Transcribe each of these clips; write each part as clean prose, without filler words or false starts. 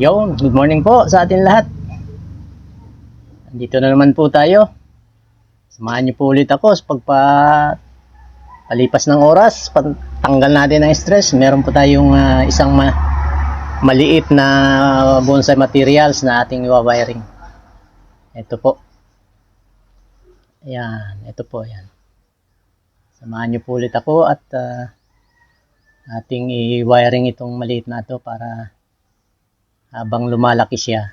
Yo, good morning po sa atin lahat. Dito na naman po tayo. Samahan niyo po ulit ako sa palipas ng oras. Tanggal natin ang stress. Meron po tayong isang maliit na bonsai materials na ating wiring. Ito po. Ayan, ito po. Ayan. Samahan niyo po ulit ako at ating i-wiring itong maliit na ito para habang lumalaki siya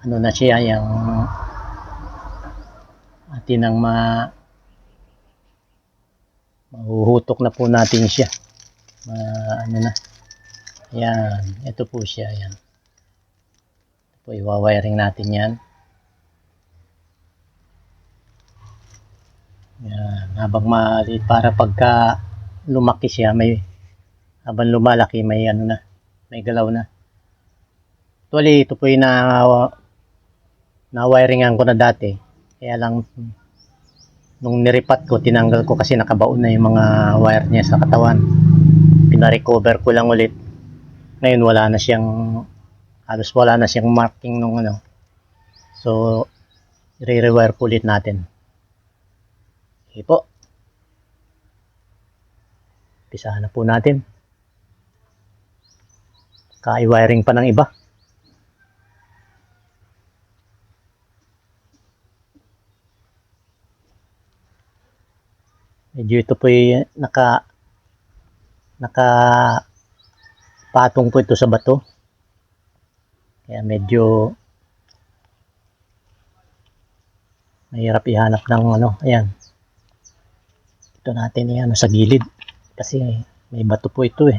ano na siya yung atin ang mahuhutok na po natin siya ano na yan, ito po siya yan. Ito po, i-wiring natin yan habang maliit para pagka lumaki siya habang lumalaki may ano na, may galaw na. Actually, ito po yung na-wiringan ko na dati. Kaya lang, nung niripat ko, tinanggal ko kasi nakabaon na yung mga wire niya sa katawan. Pina-recover ko lang ulit. Ngayon, halos wala na siyang marking nung ano. So, i-rewire ko ulit natin. Okay po. Pisahan na po natin. Ka-wiring pa ng iba. Medyo ito po yung patong po ito sa bato. Kaya medyo mahirap ihanap ng ano. Ayan. Ito natin yan sa gilid. Kasi may bato po ito eh.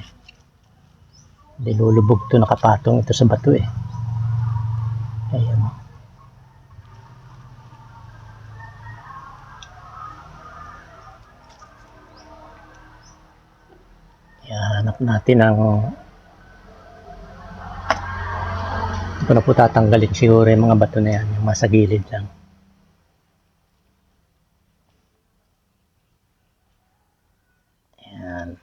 Lulubog ito, nakapatong ito sa bato eh. Ayan. Hanap natin ang ito na po tatanggalin siguro yung mga bato na yan, yung masa gilid lang. Ayan.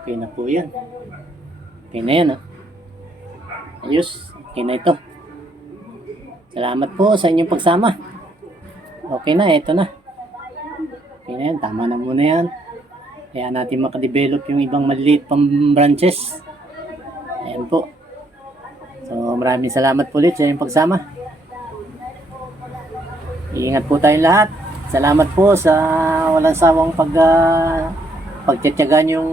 Okay na po yan. Okay na yan, ha? Ayos. Okay na ito. Salamat po sa inyong pagsama. Okay na, ito na. Okay na yan. Tama na muna yan. Kaya natin makadevelop yung ibang maliliit pang branches. Ayan po. So, maraming salamat po ulit sa inyong pagsama. Iingat po tayong lahat. Salamat po sa walang sawang pagtitiyaga niyong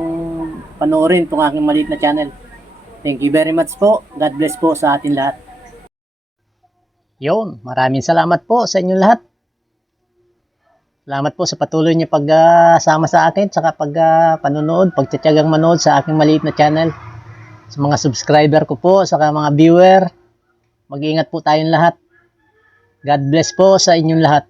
panoorin itong aking maliit na channel. Thank you very much po. God bless po sa atin lahat. Yun, maraming salamat po sa inyong lahat. Salamat po sa patuloy niyo pagsama sa akin, saka panonood, pagtitiyagang manood sa aking maliit na channel. Sa mga subscriber ko po, saka mga viewer, mag-iingat po tayong lahat. God bless po sa inyong lahat.